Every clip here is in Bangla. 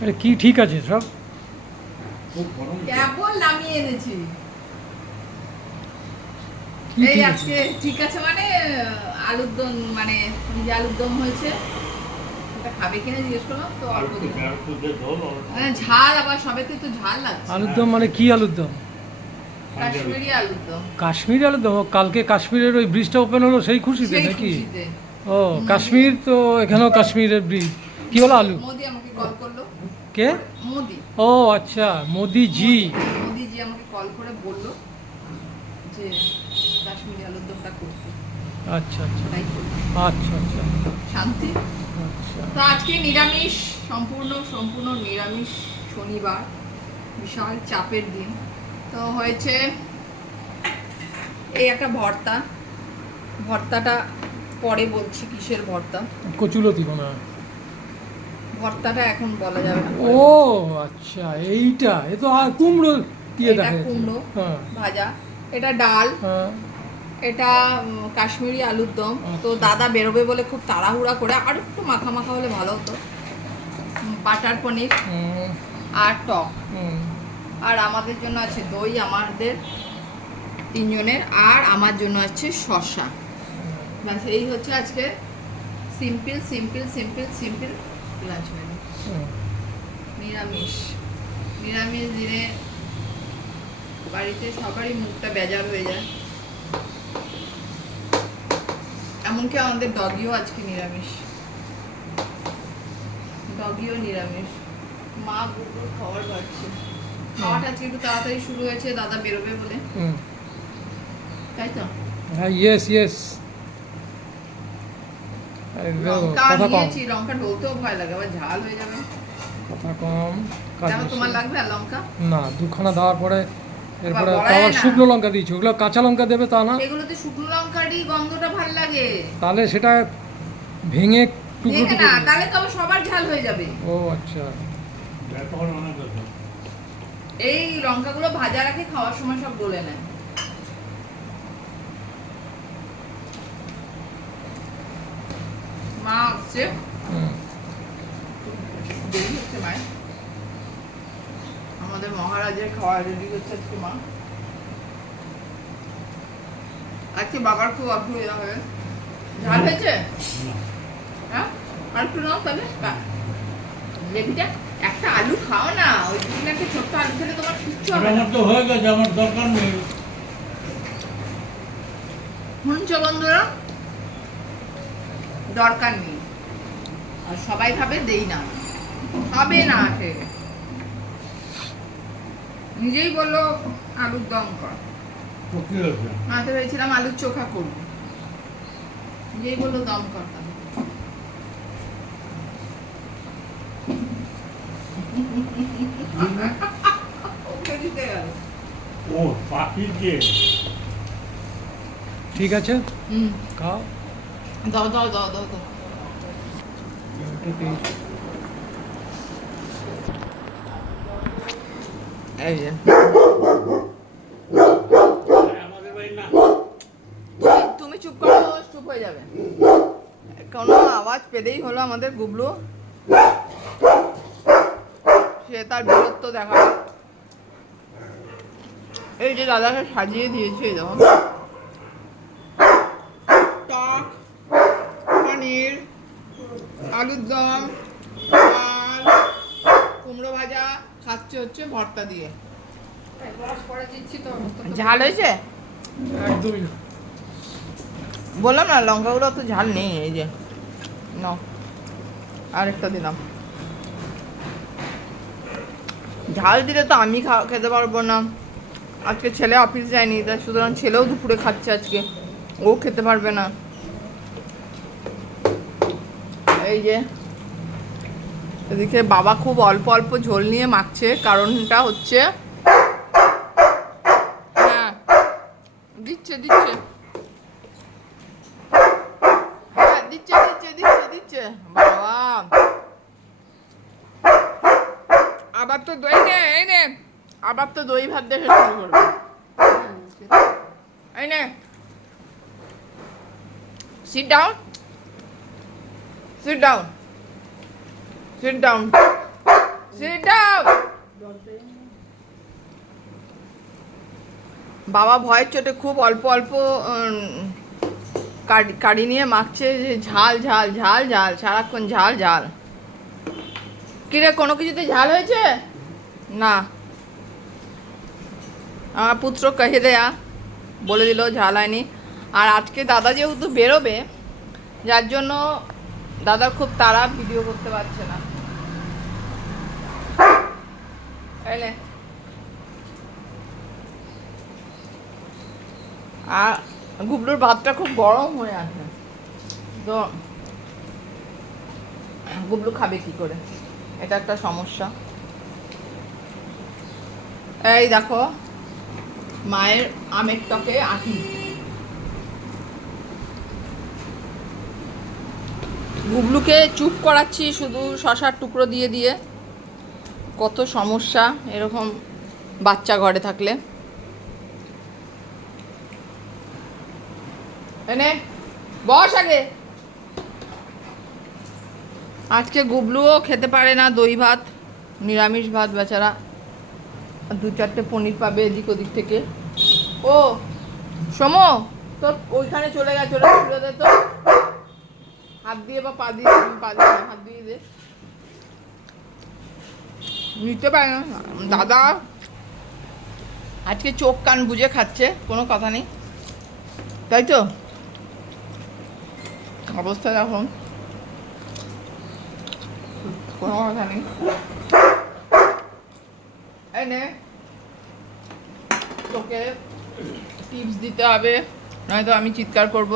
আরে কি ঠিক আছে সব? খুব গরম কেবল নামিয়ে এনেছি এই আজকে ঠিক আছে মানে আলুর দম মানে যে আলুর দম হয়েছে। ওটা খাবে কিনা জিজ্ঞেস করলাম তো অল্প দিয়ে ঝোল মানে আবার সবেতে তো ঝাল লাগছে। আলুর দম মানে কি আলুর দম? কাশ্মীরি আলুর দম। কাশ্মীর আলুর দম? কালকে কাশ্মীরের ওই ব্রিজটা ওপেন হলো সেই খুশিতে নাকি? ও কাশ্মীর তো এখানেও কাশ্মীরের ব্রিজ। কি হলো আলু? মোদি আমাকে কল করল কে? মোদি। ও আচ্ছা মোদিজি। মোদিজি আমাকে কল করে বলল যে কাশ্মীরি আলুর দমটা করতে। আচ্ছা আচ্ছা। আচ্ছা আচ্ছা। শান্তি। আচ্ছা। তো আজকে নিরামিষ সম্পূর্ণ সম্পূর্ণ নিরামিষ শনিবার বিশাল চাপের দিন। তো হয়েছে এই একটা ভর্তা। ভর্তাটা পরে বলছি কিসের ভর্তা? কচুলতি মনে হয় ভর্তাটা এখন বলা যাবে না। ও আচ্ছা এইটা এ তো আর কুমড়ো দিয়ে এটা দেখা। কুমড়ো হ্যাঁ। ভাজা। এটা ডাল। হ্যাঁ। এটা কাশ্মীরি আলুর দম। তো আচ্ছা। দাদা বেরোবে বলে খুব তাড়াহুড়া করে আর একটু মাখা মাখা হলে ভালো হতো। বাটার পনির আর টক। আর আমাদের জন্য আছে দই আমাদের তিনজনের আর আমার জন্য আছে শসা। ব্যাস এই হচ্ছে আজকে। Simple simple simple simple. Menu হুম। নিরামিষ। নিরামিষ দিনে বাড়িতে সবারই মুখটা বেজার হয়ে যায়। এমনকি আমাদের ডগিও আজকে নিরামিষ। ডগিও নিরামিষ। মা গুগুর খাবার পাচ্ছে খাওয়াটা আজকে একটু তাড়াতাড়ি শুরু হয়েছে দাদা বেরোবে বলে। হুম। তাই তো? হ্যাঁ ইয়েস ইয়েস কথা কম। লঙ্কা ডলতেও ভয় লাগে আবার ঝাল হয়ে যাবে। কথা কম কাজ কেন বেশি। তোমার লাগবে লঙ্কা? না দুখানা দেওয়ার পরে এরপরে আবার শুকনো লঙ্কা দিয়েছি। ওগুলো কাঁচা লঙ্কা দেবে তা না। এগুলোতে শুকনো লঙ্কারই গন্ধটা ভালো লাগে। তাহলে সেটা ভেঙে টুকরো টুকরো না তাহলে তো সবার ঝাল হয়ে যাবে। ও আচ্ছা। এই লঙ্কাগুলো ভাজা রাখে খাওয়ার সময় সব গলে নেয়। মা আসছে। দেরি হচ্ছে মায়ের। আমাদের মহারাজের খাওয়া রেডি হচ্ছে আজকে মা। আজকে বাবার খুব অসুবিধা হবে ঝাল হয়েছে? হ্যাঁ? আর একটু নাও তাহলে। লেবিটা একটা আলু খাও না। ওই দিন একটা ছোট্ট আলু খেলে তোমার কিচ্ছু হবে না। আমার তো হয়ে গেছে আমার দরকার নেই। শুনছো বন্ধুরা? দরকার নেই। আর সবাই ভাবে দেই না। হবে না সে নিজেই বলল আলুর দম কর। মাতে ভেবেছিলাম আলুর চোখা করব। নিজেই বলল দম কর ও পাখির ঠিক আছে? হুম। খাও। দাও দাও দাও দাও তুমি- চুপ করো, চুপ হয়ে যাবে। কোনো আওয়াজ পেলেই হলো আমাদের গুবলু। সে তার বীরত্ব দেখাবে। এই যে দাদাকে সাজিয়ে দিয়েছে, এই দেখো টক পনির আলুর দম ডাল কুমড়ো ভাজা খাচ্ছে হচ্ছে ভর্তা দিয়ে। ঝাল হয়েছে? একদমই না। বললাম না লঙ্কাগুলো অত ঝাল নেই এই যে। নাও আরেকটা দিলাম। ঝাল দিলে তো আমি খা খেতে পারব না। আজকে ছেলে অফিস যায়নি তাই সুতরাং ছেলেও দুপুরে খাচ্ছে আজকে। ও খেতে পারবে না। এই যে, এদিকে বাবা খুব অল্প অল্প ঝোল নিয়ে মাখছে, কারণটা হচ্ছে হ্যাঁ দিচ্ছে দিচ্ছে। হ্যাঁ আবার তো দই নে, এই নে। আবার তো দই ভাত দেখে শুরু করবে। এই নে। Sit down sit down sit down Sit down. বাবা ভয়ের চোটে খুব অল্প অল্প কাড়ি নিয়ে মাখছে যে ঝাল ঝাল ঝাল ঝাল, সারাক্ষণ ঝাল ঝাল। কিরে কোনো কিছুতে ঝাল হয়েছে? না। আমার পুত্র কহে দেয়া বলে দিল, ঝাল হয়নি। আর আজকে দাদা যেহেতু বেরোবে, যার জন্য দাদার খুব তাড়া ভিডিও করতে পারছে না। এলে আর গুবলুর ভাতটা খুব গরম হয়ে আছে। তো গুবলু খাবে কি করে? এটা একটা সমস্যা। এই দেখো, মায়ের আমের টকে আটি গুবলুকে চুপ করাচ্ছি শুধু শশার টুকরো দিয়ে দিয়ে। কত সমস্যা এরকম বাচ্চা ঘরে থাকলে। এনে বস আগে। আজকে গুবলুও খেতে পারে না দই ভাত, নিরামিষ ভাত বেচারা। দু চারটে পনির পাবে এদিক ওদিক থেকে। ও সমো তোর ওইখানে চলে গেছে, ওরা তো হাত দিয়ে বা পা দিয়ে পা দিয়ে হাত দিয়ে দে। নিতে পারে না। দাদা, আজকে চোখ কান বুঝে খাচ্ছে, কোনো কথা নেই। তাই তো? অবস্থা দেখো কোনো কথা নেই। এই নে। তোকে টিপস দিতে হবে, নয়তো আমি চিৎকার করব।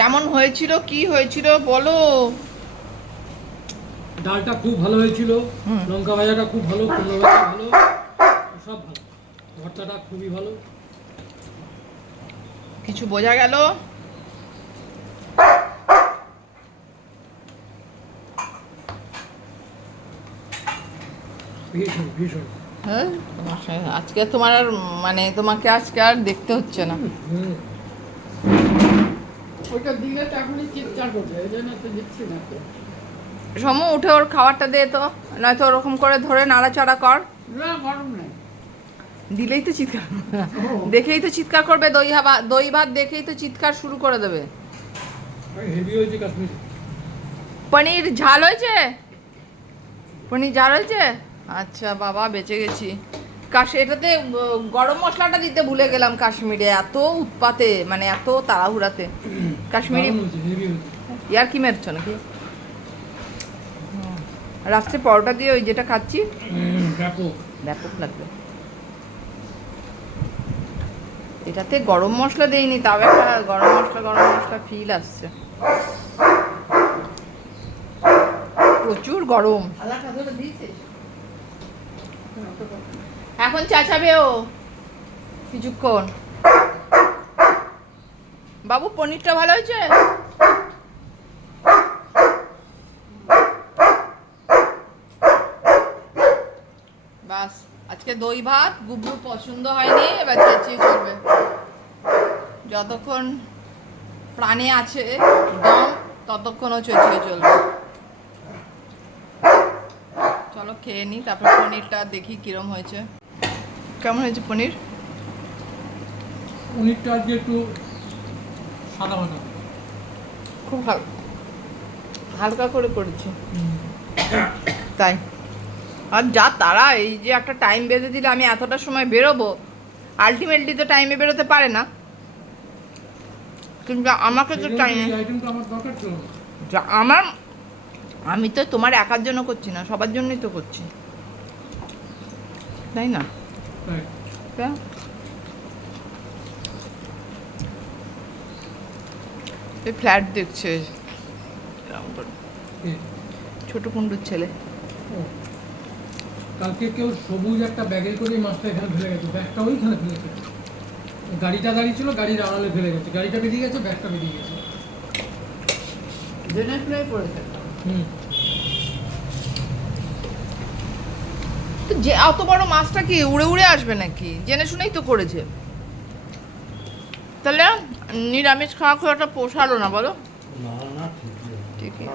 কেমন হয়েছিল কি হয়েছিল বলো। ডালটা খুব ভালো হয়েছিল লঙ্কা ভাজাটা খুব ভালো কুমড়ো ভাজা ভালো সব ভালো। ভর্তাটা খুবই ভালো। কিছু বোঝা গেল? ভীষণ ভীষণ। হ্যাঁ আজকে তোমার আর মানে তোমাকে আজকে আর দেখতে হচ্ছে না। ওইটা দিলে তো এখনই চিৎকার করবে এই জন্য তো দিচ্ছি না তো। সমু উঠে ওর খাবারটা দে তো নয়তো ওরকম করে ধরে নাড়াচাড়া কর। না গরম নেই। দিলেই তো চিৎকার দেখেই তো চিৎকার করবে দই হাবা দই ভাত দেখেই তো চিৎকার শুরু করে দেবে। হেভি হয়েছে কাশ্মীর। পনির ঝাল হয়েছে? পনির ঝাল হয়েছে? আচ্ছা বাবা বেঁচে গেছি। কাশ এটাতে গরম মশলাটা দিতে ভুলে গেলাম কাশ্মীরে এত উৎপাতে মানে এত তাড়াহুড়াতে। কাশ্মীরি ইয়ার কি মেরছো নাকি? রাত্রে পরোটা দিয়ে ওই যেটা খাচ্ছি। ব্যাপক। ব্যাপক লাগবে। এটাতে গরম মশলা দেইনি তাও একটা গরম মশলা গরম মশলা ফিল আসছে। প্রচুর গরম। এখন চেঁচাবে ও। কিছুক্ষণ। বাবু, পনিরটা ভালো হয়েছে? বাস, আজকে দই ভাত গুবলুর পছন্দ হয়নি, এবার চেঁচিয়ে চলবে যতক্ষণ প্রাণে আছে, দম ততক্ষণও চেঁচিয়ে চলবে। চলো খেয়ে নিই তারপর পনিরটা দেখি কিরম হয়েছে। কেমন হয়েছে পনির? পনিরটা আজকে একটু সাদা মাটা খুব হালকা করে করেছে। তাই। আর যা তারা এই যে একটা টাইম বেঁধে দিলে আমি এতটা সময় বেরোবো আলটিমেটলি তো টাইমে বেরোতে পারে না। কিন্তু আমাকে তো টাইম আমার আমি তো তোমার একার জন্য করছি না সবার জন্যই তো করছি। তাই না? তাই ফ্ল্যাট দেখছে। ছোট কুণ্ডুর ছেলে। ও। কালকে কেউ সবুজ একটা ব্যাগে করে মাছটা এখানে ফেলে গেছে। ব্যাগটা ওইখানে ফেলে গেছে। গাড়িটা দাঁড়িয়ে ছিল গাড়ির আড়ালে ফেলে গেছে। গাড়িটা বেরিয়ে গেছে ব্যাগটা বেরিয়ে গেছে। পড়েছে হুম। তো যে অত বড় মাছটা কি উড়ে উড়ে আসবে নাকি? জেনে শুনেই তো করেছে। তাহলে নিরামিষ খাওয়া খুব একটা পোষালো না বলো? ঠিকই।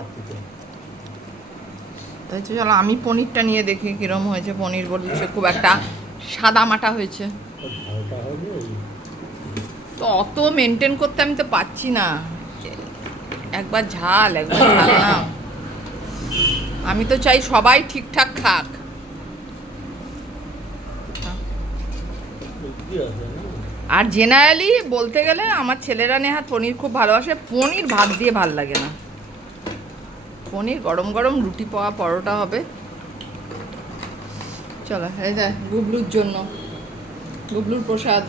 তাই চলো আমি পনিরটা নিয়ে দেখি কিরম হয়েছে পনির বলছে খুব একটা সাদা মাটা হয়েছে। তো অত মেনটেন করতে আমি তো পাচ্ছি না। একবার ঝাল একবার ঝাল না আমি তো চাই সবাই ঠিকঠাক খাক কি আছে না আর জেনারেলি বলতে গেলে আমার ছেলেরা নেহাত পনির খুব ভালোবাসে। পনির ভাত দিয়ে ভালো লাগে না। পনির গরম গরম রুটি পাওয়া পরোটা হবে। চলো, এই দেখ গুবলুর জন্য। গুবলুর প্রসাদ।